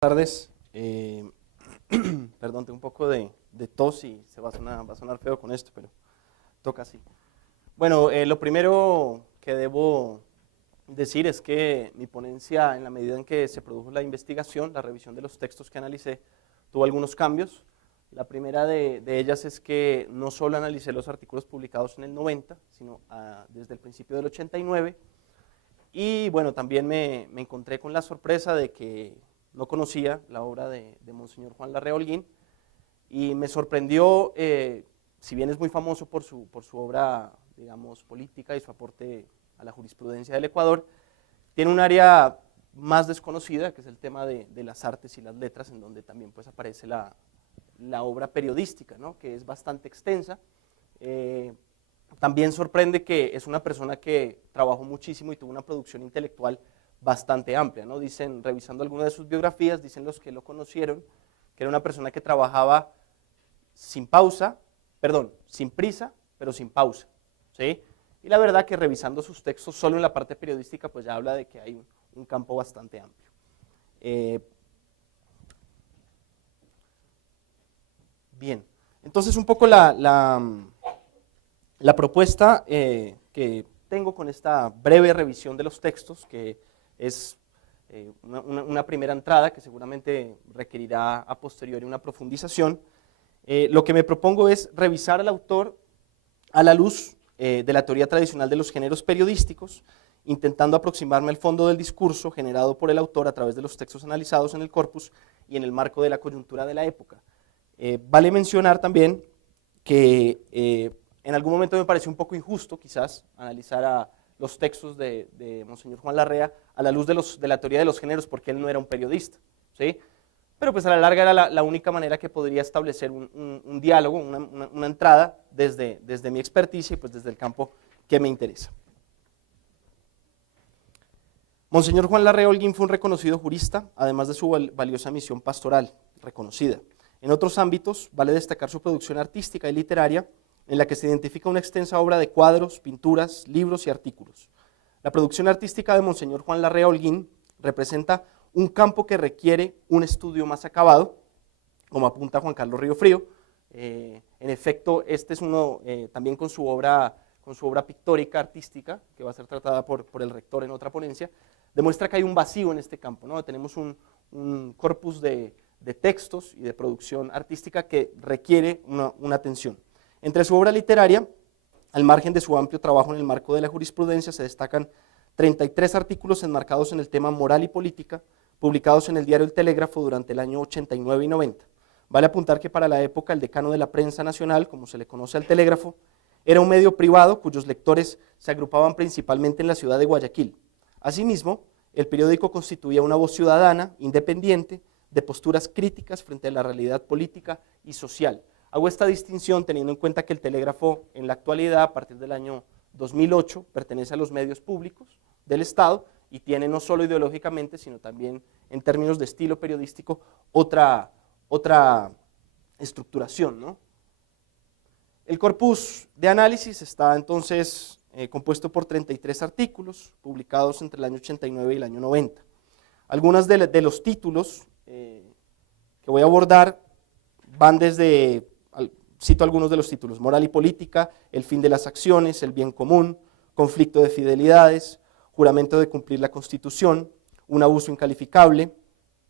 Tardes. Perdón, tengo un poco de tos y se va a sonar feo con esto, pero toca así. Bueno, lo primero que debo decir es que mi ponencia, en la medida en que se produjo la investigación, la revisión de los textos que analicé, tuvo algunos cambios. La primera de ellas es que no solo analicé los artículos publicados en el 90, sino desde el principio del 89. Y bueno, también me encontré con la sorpresa de que no conocía la obra de Monseñor Juan Larrea Holguín y me sorprendió, si bien es muy famoso por su obra, digamos, política y su aporte a la jurisprudencia del Ecuador, tiene un área más desconocida, que es el tema de las artes y las letras, en donde también pues, aparece la obra periodística, ¿no? Que es bastante extensa. También sorprende que es una persona que trabajó muchísimo y tuvo una producción intelectual bastante amplia, ¿no? Dicen, revisando algunas de sus biografías, dicen los que lo conocieron, que era una persona que trabajaba sin prisa, pero sin pausa, ¿sí? Y la verdad que revisando sus textos solo en la parte periodística, pues ya habla de que hay un campo bastante amplio. Bien, entonces un poco la propuesta que tengo con esta breve revisión de los textos, que es una primera entrada que seguramente requerirá a posteriori una profundización. Lo que me propongo es revisar al autor a la luz de la teoría tradicional de los géneros periodísticos, intentando aproximarme al fondo del discurso generado por el autor a través de los textos analizados en el corpus y en el marco de la coyuntura de la época. Vale mencionar también que en algún momento me pareció un poco injusto, quizás, analizar a los textos de Monseñor Juan Larrea a la luz de la teoría de los géneros, porque él no era un periodista, ¿sí? Pero pues a la larga era la única manera que podría establecer un diálogo, una entrada desde mi experticia y pues desde el campo que me interesa. Monseñor Juan Larrea Holguín fue un reconocido jurista, además de su valiosa misión pastoral, reconocida. En otros ámbitos, vale destacar su producción artística y literaria, en la que se identifica una extensa obra de cuadros, pinturas, libros y artículos. La producción artística de Monseñor Juan Larrea Holguín representa un campo que requiere un estudio más acabado, como apunta Juan Carlos Riofrío. En efecto, este es uno también con su obra pictórica, artística, que va a ser tratada por el rector en otra ponencia, demuestra que hay un vacío en este campo, ¿no? Tenemos un corpus de textos y de producción artística que requiere una atención. Entre su obra literaria, al margen de su amplio trabajo en el marco de la jurisprudencia, se destacan 33 artículos enmarcados en el tema moral y política, publicados en el diario El Telégrafo durante el año 89 y 90. Vale apuntar que para la época el decano de la prensa nacional, como se le conoce al Telégrafo, era un medio privado cuyos lectores se agrupaban principalmente en la ciudad de Guayaquil. Asimismo, el periódico constituía una voz ciudadana, independiente, de posturas críticas frente a la realidad política y social. Hago esta distinción teniendo en cuenta que el Telégrafo en la actualidad, a partir del año 2008, pertenece a los medios públicos del Estado y tiene no solo ideológicamente, sino también en términos de estilo periodístico, otra estructuración, ¿no? El corpus de análisis está entonces compuesto por 33 artículos publicados entre el año 89 y el año 90. Algunos de los títulos que voy a abordar van desde, cito algunos de los títulos: Moral y política, El fin de las acciones, El bien común, Conflicto de fidelidades, Juramento de cumplir la Constitución, Un abuso incalificable,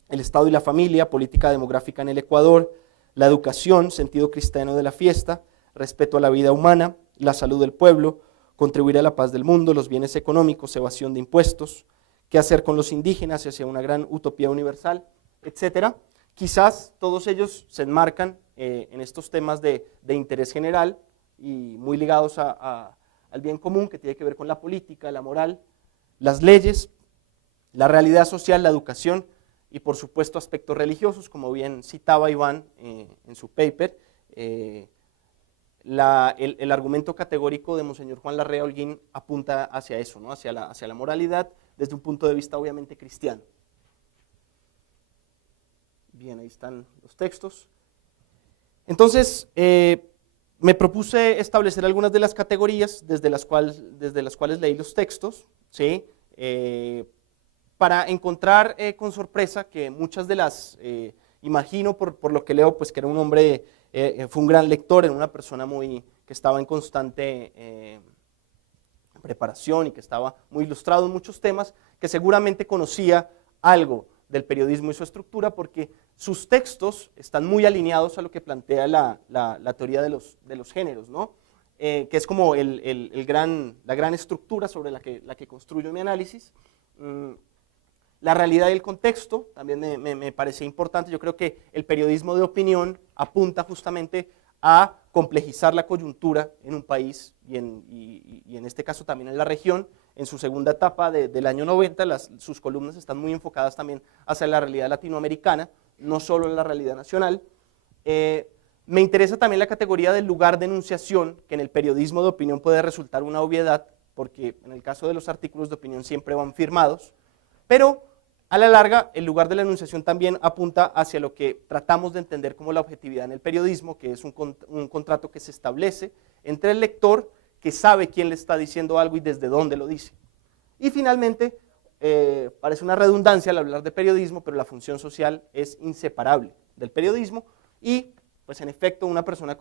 El Estado y la familia, Política demográfica en el Ecuador, La educación, Sentido cristiano de la fiesta, Respeto a la vida humana, La salud del pueblo, Contribuir a la paz del mundo, Los bienes económicos, Evasión de impuestos, Qué hacer con los indígenas hacia una gran utopía universal, etcétera. Quizás todos ellos se enmarcan en estos temas de interés general y muy ligados al bien común, que tiene que ver con la política, la moral, las leyes, la realidad social, la educación y por supuesto aspectos religiosos, como bien citaba Iván en su paper. El argumento categórico de Monseñor Juan Larrea Holguín apunta hacia eso, ¿no? hacia la moralidad desde un punto de vista obviamente cristiano. Bien, ahí están los textos. Entonces, me propuse establecer algunas de las categorías desde las cuales leí los textos, ¿sí? para encontrar con sorpresa que muchas de las, imagino por lo que leo, pues que era un hombre, fue un gran lector, era una persona que estaba en constante preparación y que estaba muy ilustrado en muchos temas, que seguramente conocía algo del periodismo y su estructura, porque sus textos están muy alineados a lo que plantea la teoría de los géneros, ¿no? Que es como la gran estructura sobre la que construyo mi análisis. La realidad y el contexto también me parece importante. Yo creo que el periodismo de opinión apunta justamente a complejizar la coyuntura en un país y en este caso también en la región. En su segunda etapa del año 90, sus columnas están muy enfocadas también hacia la realidad latinoamericana, no solo en la realidad nacional. Me interesa también la categoría del lugar de enunciación, que en el periodismo de opinión puede resultar una obviedad, porque en el caso de los artículos de opinión siempre van firmados, pero a la larga el lugar de la enunciación también apunta hacia lo que tratamos de entender como la objetividad en el periodismo, que es un contrato que se establece entre el lector, que sabe quién le está diciendo algo y desde dónde lo dice. Y finalmente, parece una redundancia al hablar de periodismo, pero la función social es inseparable del periodismo y, pues en efecto, una persona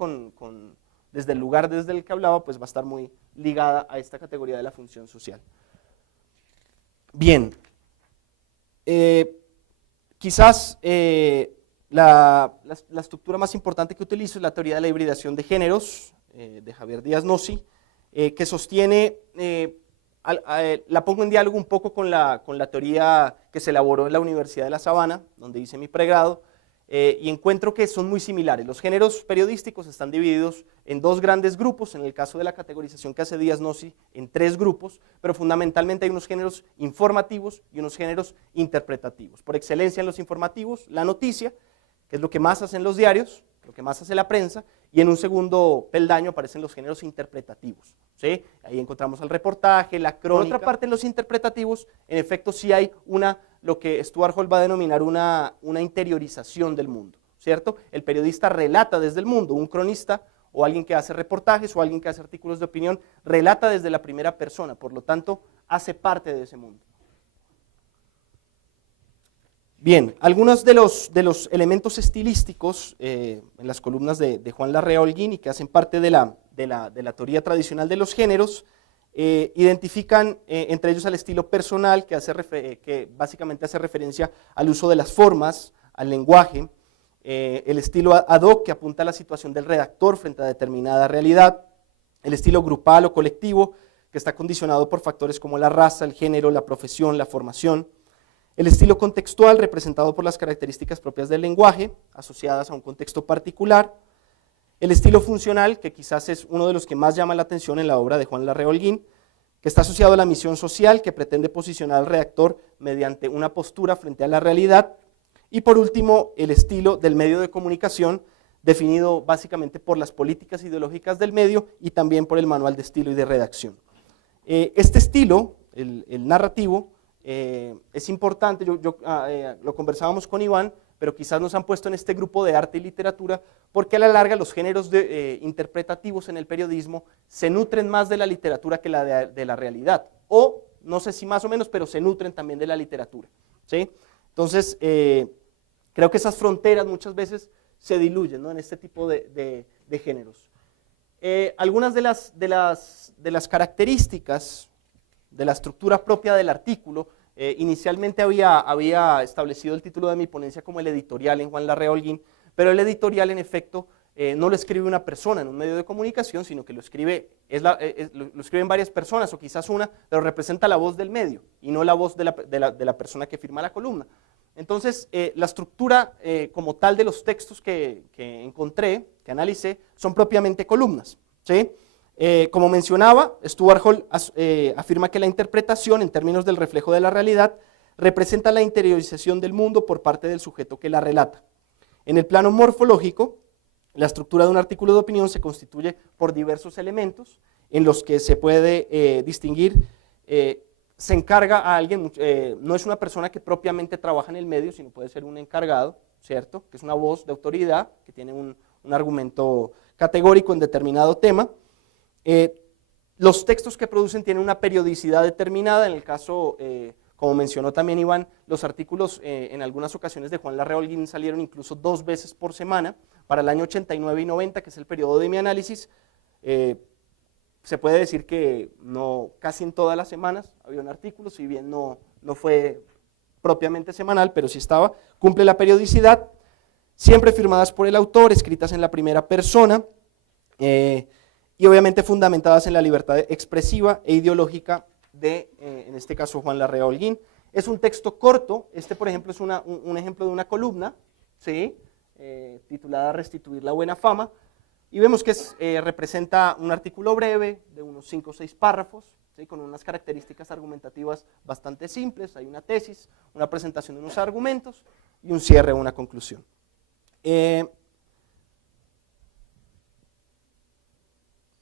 desde el lugar desde el que hablaba, pues va a estar muy ligada a esta categoría de la función social. Bien, quizás la estructura más importante que utilizo es la teoría de la hibridación de géneros, de Javier Díaz Nossi, que sostiene, la pongo en diálogo un poco con la teoría que se elaboró en la Universidad de La Sabana, donde hice mi pregrado, y encuentro que son muy similares. Los géneros periodísticos están divididos en dos grandes grupos, en el caso de la categorización que hace Díaz Nossi, en tres grupos, pero fundamentalmente hay unos géneros informativos y unos géneros interpretativos. Por excelencia en los informativos, la noticia, que es lo que más hacen los diarios, lo que más hace la prensa, y en un segundo peldaño aparecen los géneros interpretativos, ¿sí? Ahí encontramos el reportaje, la crónica. Por otra parte, en los interpretativos, en efecto, sí hay lo que Stuart Hall va a denominar una interiorización del mundo, ¿cierto? El periodista relata desde el mundo, un cronista o alguien que hace reportajes o alguien que hace artículos de opinión, relata desde la primera persona, por lo tanto, hace parte de ese mundo. Bien, algunos de los elementos estilísticos en las columnas de Juan Larrea Holguín y que hacen parte de la teoría tradicional de los géneros, identifican entre ellos al estilo personal, que básicamente hace referencia al uso de las formas, al lenguaje, el estilo ad hoc, que apunta a la situación del redactor frente a determinada realidad, el estilo grupal o colectivo, que está condicionado por factores como la raza, el género, la profesión, la formación, el estilo contextual, representado por las características propias del lenguaje, asociadas a un contexto particular, el estilo funcional, que quizás es uno de los que más llama la atención en la obra de Juan Larrea Holguín, que está asociado a la misión social, que pretende posicionar al redactor mediante una postura frente a la realidad, y por último, el estilo del medio de comunicación, definido básicamente por las políticas ideológicas del medio y también por el manual de estilo y de redacción. Este estilo, el narrativo, es importante, lo conversábamos con Iván, pero quizás nos han puesto en este grupo de arte y literatura, porque a la larga los géneros interpretativos en el periodismo se nutren más de la literatura que de la realidad, o no sé si más o menos, pero se nutren también de la literatura, ¿sí? Entonces, creo que esas fronteras muchas veces se diluyen, ¿no?, en este tipo de géneros. Algunas de las características de la estructura propia del artículo, inicialmente había establecido el título de mi ponencia como el editorial en Juan Larrea Holguín, pero el editorial en efecto no lo escribe una persona en un medio de comunicación, sino que lo escriben varias personas o quizás una, pero representa la voz del medio y no la voz de la persona que firma la columna. Entonces, la estructura como tal de los textos que encontré, que analicé, son propiamente columnas, ¿sí? Como mencionaba, Stuart Hall afirma que la interpretación, en términos del reflejo de la realidad, representa la interiorización del mundo por parte del sujeto que la relata. En el plano morfológico, la estructura de un artículo de opinión se constituye por diversos elementos en los que se puede distinguir, se encarga a alguien, no es una persona que propiamente trabaja en el medio, sino puede ser un encargado, ¿cierto?, que es una voz de autoridad, que tiene un argumento categórico en determinado tema. Los textos que producen tienen una periodicidad determinada, en el caso Como mencionó también Iván, los artículos en algunas ocasiones de Juan Larrea Holguín salieron incluso 2 veces por semana. Para el año 89 y 90, que es el periodo de mi análisis, se puede decir que no, casi en todas las semanas había un artículo, si bien no fue propiamente semanal, pero sí estaba. Cumple la periodicidad, siempre firmadas por el autor, escritas en la primera persona, y obviamente fundamentadas en la libertad expresiva e ideológica de, en este caso, Juan Larrea Holguín. Es un texto corto, este por ejemplo es un ejemplo de una columna, ¿sí? Titulada Restituir la buena fama, y vemos que representa un artículo breve de unos 5 o 6 párrafos, ¿sí? Con unas características argumentativas bastante simples. Hay una tesis, una presentación de unos argumentos y un cierre o una conclusión.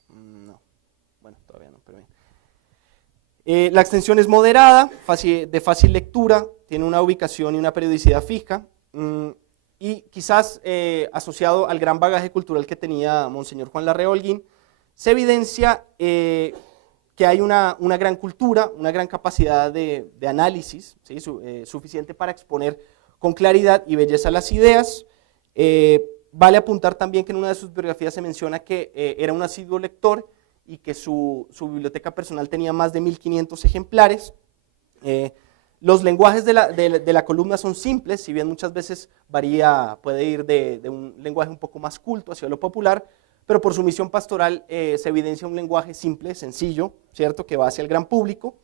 No, bueno, todavía no, pero bien. La extensión es moderada, de fácil lectura, tiene una ubicación y una periodicidad fija, y quizás asociado al gran bagaje cultural que tenía Monseñor Juan Larrea Holguín, se evidencia que hay una gran cultura, una gran capacidad de análisis, ¿sí? Suficiente para exponer con claridad y belleza las ideas. Vale apuntar también que en una de sus biografías se menciona que era un asiduo lector y que su biblioteca personal tenía más de 1500 ejemplares. Los lenguajes de la columna son simples, si bien muchas veces puede ir de un lenguaje un poco más culto hacia lo popular, pero por su misión pastoral se evidencia un lenguaje simple, sencillo, ¿cierto?, que va hacia el gran público.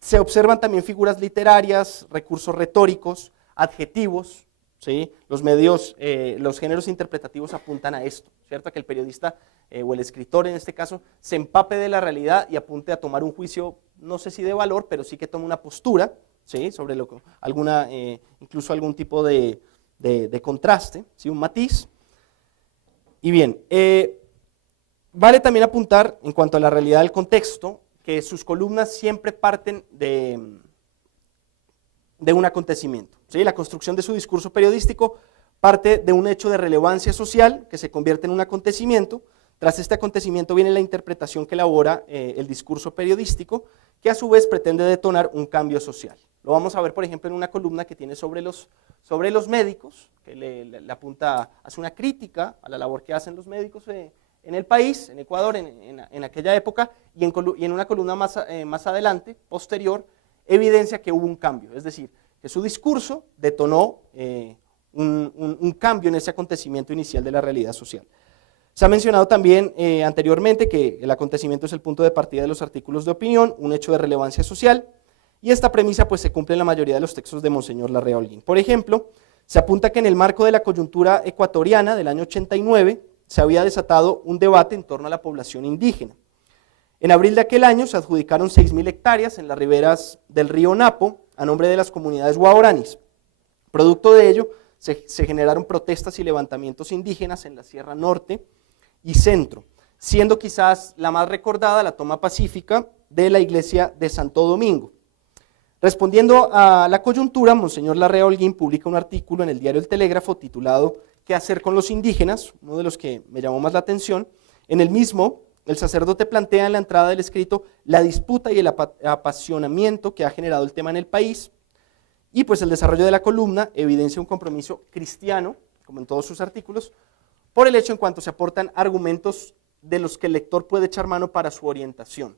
Se observan también figuras literarias, recursos retóricos, adjetivos, ¿sí? Los géneros interpretativos apuntan a esto, ¿cierto?, a que el periodista o el escritor en este caso se empape de la realidad y apunte a tomar un juicio, no sé si de valor, pero sí que tome una postura, ¿sí?, sobre incluso algún tipo de contraste, ¿sí?, un matiz. Y bien, vale también apuntar en cuanto a la realidad del contexto, que sus columnas siempre parten de un acontecimiento, ¿sí? La construcción de su discurso periodístico parte de un hecho de relevancia social que se convierte en un acontecimiento. Tras este acontecimiento viene la interpretación que elabora el discurso periodístico, que a su vez pretende detonar un cambio social. Lo vamos a ver, por ejemplo, en una columna que tiene sobre los médicos, que le apunta, hace una crítica a la labor que hacen los médicos en el país, en Ecuador, en aquella época, y en una columna más adelante, posterior, evidencia que hubo un cambio, es decir, que su discurso detonó un cambio en ese acontecimiento inicial de la realidad social. Se ha mencionado también anteriormente que el acontecimiento es el punto de partida de los artículos de opinión, un hecho de relevancia social, y esta premisa pues se cumple en la mayoría de los textos de Monseñor Larrea Holguín. Por ejemplo, se apunta que en el marco de la coyuntura ecuatoriana del año 89 se había desatado un debate en torno a la población indígena. En abril de aquel año se adjudicaron 6.000 hectáreas en las riberas del río Napo a nombre de las comunidades guaraníes. Producto de ello, se generaron protestas y levantamientos indígenas en la Sierra Norte y Centro, siendo quizás la más recordada la toma pacífica de la iglesia de Santo Domingo. Respondiendo a la coyuntura, Monseñor Larrea Holguín publica un artículo en el diario El Telégrafo titulado ¿Qué hacer con los indígenas?, uno de los que me llamó más la atención. En el mismo, el sacerdote plantea en la entrada del escrito la disputa y el apasionamiento que ha generado el tema en el país, y pues el desarrollo de la columna evidencia un compromiso cristiano, como en todos sus artículos, por el hecho en cuanto se aportan argumentos de los que el lector puede echar mano para su orientación.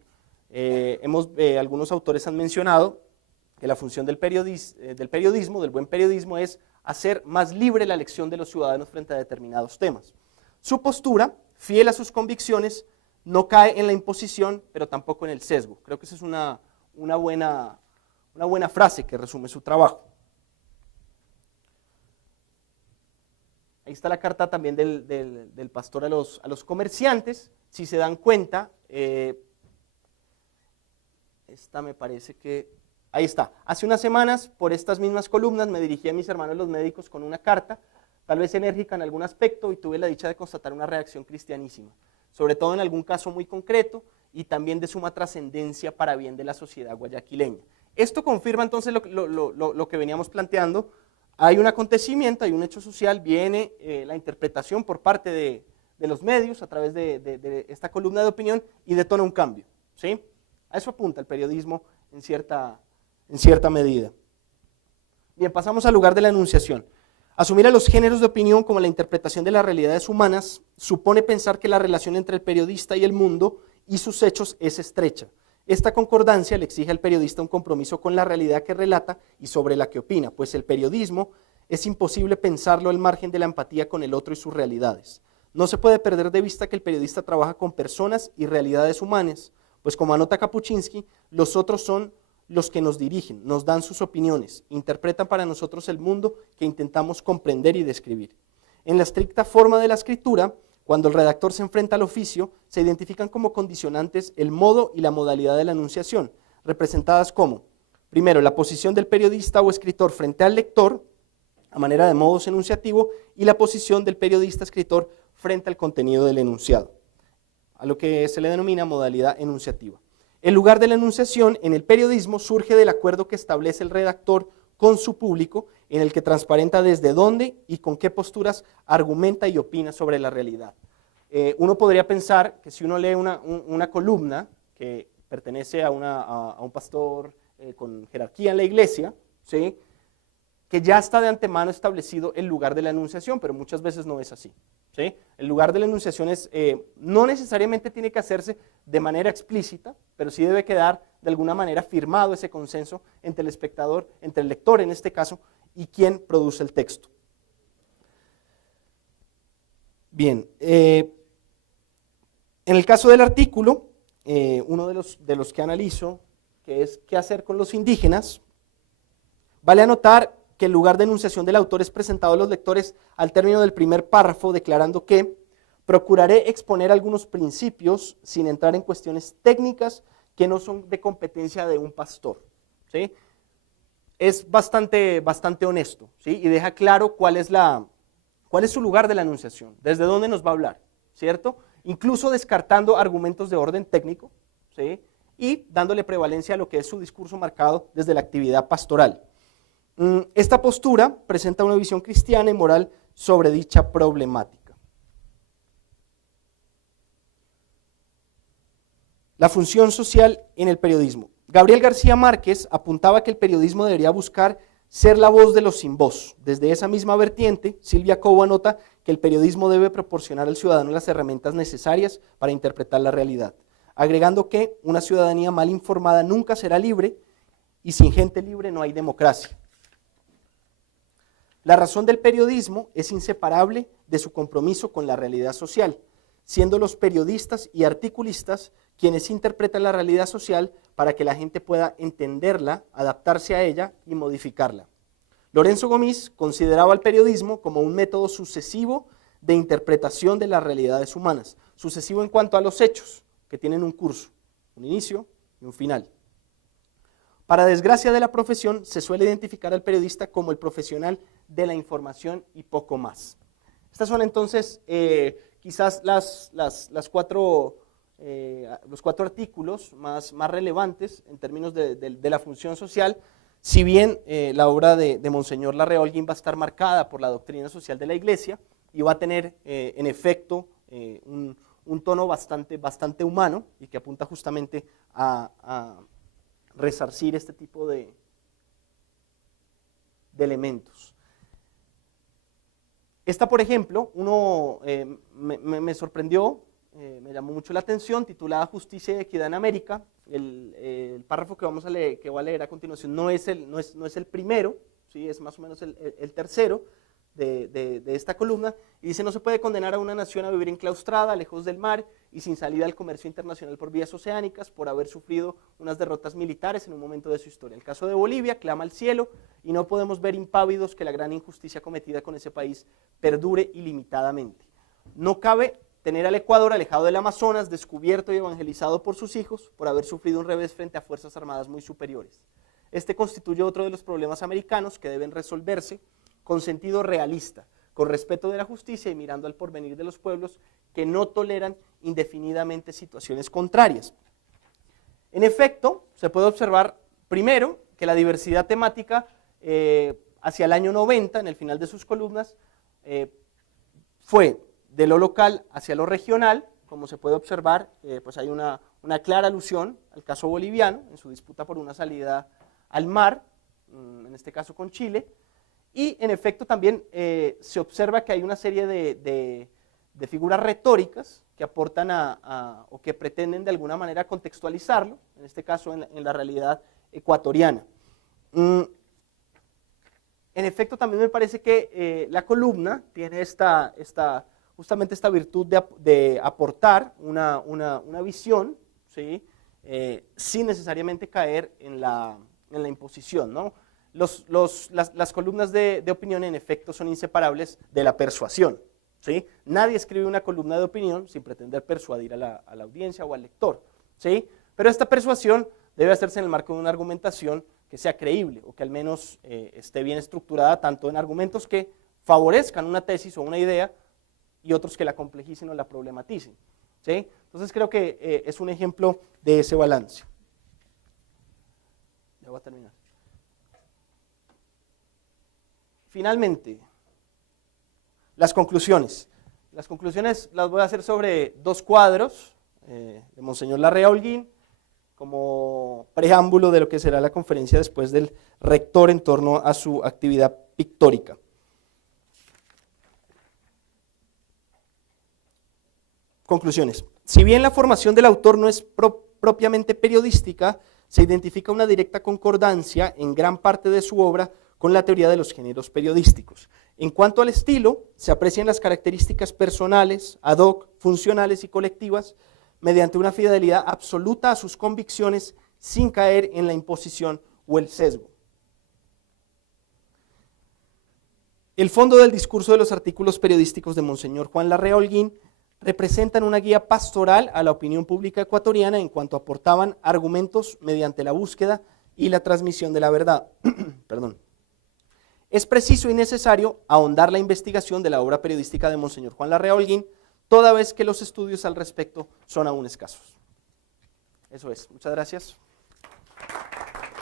Algunos autores han mencionado que la función del periodismo, del buen periodismo, es hacer más libre la elección de los ciudadanos frente a determinados temas. Su postura, fiel a sus convicciones, no cae en la imposición, pero tampoco en el sesgo. Creo que esa es una buena frase que resume su trabajo. Ahí está la carta también del pastor a los comerciantes. Si se dan cuenta, esta me parece que, ahí está. Hace unas semanas, por estas mismas columnas, me dirigí a mis hermanos los médicos con una carta, tal vez enérgica en algún aspecto, y tuve la dicha de constatar una reacción cristianísima, sobre todo en algún caso muy concreto y también de suma trascendencia para bien de la sociedad guayaquileña. Esto confirma entonces lo que veníamos planteando. Hay un acontecimiento, hay un hecho social, viene la interpretación por parte de los medios a través de esta columna de opinión y detona un cambio, ¿sí? A eso apunta el periodismo en cierta medida. Bien, pasamos al lugar de la enunciación. Asumir a los géneros de opinión como la interpretación de las realidades humanas supone pensar que la relación entre el periodista y el mundo y sus hechos es estrecha. Esta concordancia le exige al periodista un compromiso con la realidad que relata y sobre la que opina, pues el periodismo es imposible pensarlo al margen de la empatía con el otro y sus realidades. No se puede perder de vista que el periodista trabaja con personas y realidades humanas, pues como anota Kapuczynski, los otros son los que nos dirigen, nos dan sus opiniones, interpretan para nosotros el mundo que intentamos comprender y describir. En la estricta forma de la escritura, cuando el redactor se enfrenta al oficio, se identifican como condicionantes el modo y la modalidad de la enunciación, representadas como, primero, la posición del periodista o escritor frente al lector, a manera de modus enunciativo, y la posición del periodista-escritor frente al contenido del enunciado, a lo que se le denomina modalidad enunciativa. El lugar de la enunciación en el periodismo surge del acuerdo que establece el redactor con su público, en el que transparenta desde dónde y con qué posturas argumenta y opina sobre la realidad. Uno podría pensar que si uno lee una columna que pertenece a un pastor con jerarquía en la iglesia, ¿sí?, que ya está de antemano establecido el lugar de la enunciación, pero muchas veces no es así. ¿Sí? El lugar de la enunciación no necesariamente tiene que hacerse de manera explícita, pero sí debe quedar de alguna manera firmado ese consenso entre el espectador, entre el lector en este caso, y quien produce el texto. Bien, en el caso del artículo, uno de los que analizo, que es qué hacer con los indígenas, vale anotar que el lugar de enunciación del autor es presentado a los lectores al término del primer párrafo, declarando que procuraré exponer algunos principios sin entrar en cuestiones técnicas que no son de competencia de un pastor. ¿Sí? Es bastante honesto, ¿sí? Y deja claro cuál es su lugar de la enunciación, desde dónde nos va a hablar, ¿cierto? Incluso descartando argumentos de orden técnico, ¿sí?, y dándole prevalencia a lo que es su discurso marcado desde la actividad pastoral. Esta postura presenta una visión cristiana y moral sobre dicha problemática. La función social en el periodismo. Gabriel García Márquez apuntaba que el periodismo debería buscar ser la voz de los sin voz. Desde esa misma vertiente, Silvia Cobo anota que el periodismo debe proporcionar al ciudadano las herramientas necesarias para interpretar la realidad, agregando que una ciudadanía mal informada nunca será libre y sin gente libre no hay democracia. La razón del periodismo es inseparable de su compromiso con la realidad social, siendo los periodistas y articulistas quienes interpretan la realidad social para que la gente pueda entenderla, adaptarse a ella y modificarla. Lorenzo Gomis consideraba el periodismo como un método sucesivo de interpretación de las realidades humanas, sucesivo en cuanto a los hechos, que tienen un curso, un inicio y un final. Para desgracia de la profesión, se suele identificar al periodista como el profesional de la información y poco más. Estas son entonces quizás los cuatro artículos más relevantes en términos de la función social, si bien la obra de Monseñor Larrea Holguín va a estar marcada por la doctrina social de la Iglesia y va a tener en efecto un tono bastante humano y que apunta justamente a resarcir este tipo de elementos. Esta, por ejemplo, me sorprendió, me llamó mucho la atención, titulada Justicia y Equidad en América. El párrafo que voy a leer a continuación no es el primero, ¿sí? Es más o menos el tercero de esta columna, y dice: no se puede condenar a una nación a vivir enclaustrada, lejos del mar y sin salida al comercio internacional por vías oceánicas, por haber sufrido unas derrotas militares en un momento de su historia. El caso de Bolivia clama al cielo y no podemos ver impávidos que la gran injusticia cometida con ese país perdure ilimitadamente. No cabe tener al Ecuador alejado del Amazonas, descubierto y evangelizado por sus hijos, por haber sufrido un revés frente a fuerzas armadas muy superiores. Este constituye otro de los problemas americanos que deben resolverse con sentido realista, con respeto de la justicia y mirando al porvenir de los pueblos que no toleran indefinidamente situaciones contrarias. En efecto, se puede observar primero que la diversidad temática hacia el año 90, en el final de sus columnas, fue de lo local hacia lo regional, como se puede observar, pues hay una clara alusión al caso boliviano, en su disputa por una salida al mar, en este caso con Chile, y en efecto también se observa que hay una serie de figuras retóricas que aportan o que pretenden de alguna manera contextualizarlo, en este caso en la realidad ecuatoriana. En efecto, también me parece que la columna tiene justamente esta virtud de aportar una visión, ¿sí? Sin necesariamente caer en la imposición, ¿no? Las columnas de opinión, en efecto, son inseparables de la persuasión, ¿sí? Nadie escribe una columna de opinión sin pretender persuadir a la audiencia o al lector, ¿sí? Pero esta persuasión debe hacerse en el marco de una argumentación que sea creíble o que al menos esté bien estructurada, tanto en argumentos que favorezcan una tesis o una idea y otros que la complejicen o la problematicen, ¿sí? Entonces creo que es un ejemplo de ese balance. Ya voy a terminar. Finalmente, las conclusiones. Las conclusiones las voy a hacer sobre dos cuadros de Monseñor Larrea Holguín, como preámbulo de lo que será la conferencia después del rector en torno a su actividad pictórica. Conclusiones. Si bien la formación del autor no es propiamente periodística, se identifica una directa concordancia en gran parte de su obra con la teoría de los géneros periodísticos. En cuanto al estilo, se aprecian las características personales, ad hoc, funcionales y colectivas, mediante una fidelidad absoluta a sus convicciones sin caer en la imposición o el sesgo. El fondo del discurso de los artículos periodísticos de Monseñor Juan Larrea Holguín representan una guía pastoral a la opinión pública ecuatoriana en cuanto aportaban argumentos mediante la búsqueda y la transmisión de la verdad. Perdón. Es preciso y necesario ahondar la investigación de la obra periodística de Monseñor Juan Larrea Holguín, toda vez que los estudios al respecto son aún escasos. Eso es. Muchas gracias.